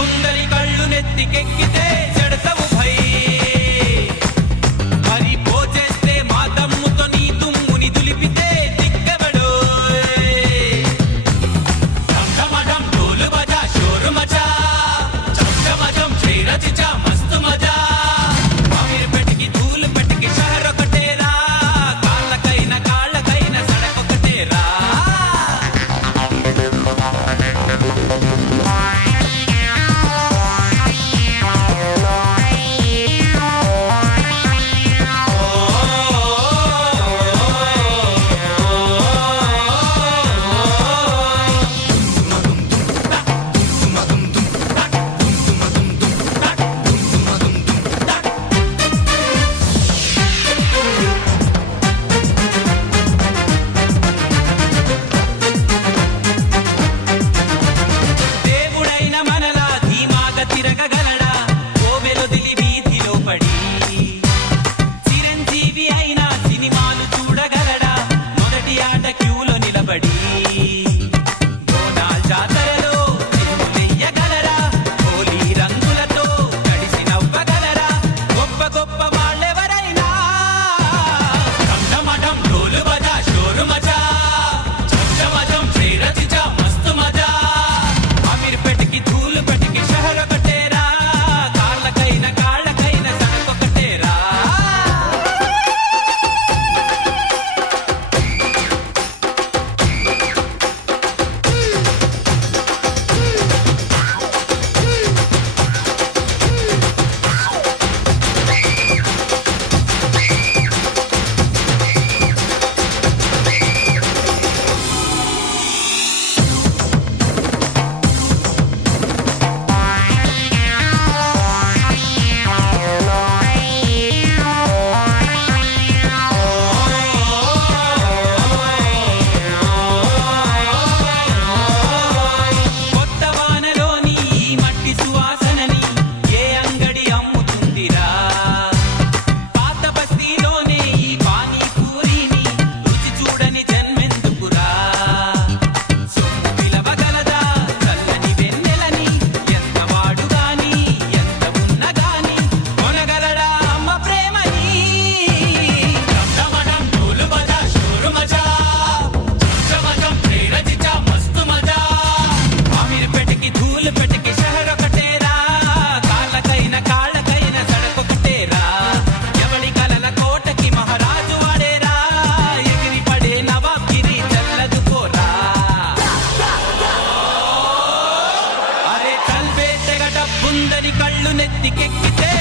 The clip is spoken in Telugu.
డబ్బుందని కళ్ళు నెత్తికెక్కితే చెడతవు భై మరి పోచేస్తే మా దమ్ముతో నీ తుమ్ముని దులిపితే దిక్కబడో ఢంఢమఢం ఢోలు బజా షోరు మచా చమచమచం చేరచిచా మస్తు మజా అమీర్ పెటికి ధూలు పెటికి షహర్ ఒకటేరా కాళ్ళకైన సడకొకటేరా దేవుడైన మనలా ధీమాగా తిరగగలడా కోవెలొదిలి వీధిలో పడి చిరంజీవి అయినా సినిమాలు చూడగలడా మొదటి ఆట క్యూలో నిలబడి బోనాల్ జాతరలో చెయ్యగలరా హోలీ రంగులతో కలిసి నవ్వగలరా గొప్ప గొప్ప వాళ్ళెవరైనా ఢంఢమఢం ఢోలు బజా షోరు మచా చమచమచం చేరచిచా మస్తు మజా అమీర్ పెటికి ధూలు పెటికి షహర్ ఒకటేరా కాళ్ళకైన సడకొకటేరా కొత్త వానలోని ఈ మట్టి సువాసనని ఏ అంగడి అమ్ముతుందిరా పాత బస్తీలోనే ఈ పానీపూరిని రుచి చూడని జన్మెందుకురా సొమ్ము పిలవగలదా చల్లని వెన్నెలని ఎంత వాడుగాని ఎంత ఉన్నగాని కొనగలడా అమ్మ ప్రేమని ఢంఢమఢం ఢోలు బజా షోరు మజా చమచమచం చేరచిచా మస్తు మజా అమీర్ పెటికి ధూలు పెటికి షహర్ ఒకటేరా కాళ్ళకైన సడకొకటేరా ఎవడి కలల కోటకి మహారాజు వాడేరా ఎగిరి పడే నవాబ్గిరి చల్లదు పోరా అరే చల్వే తెగ డబ్బుందని కళ్ళు నెత్తికెక్కితే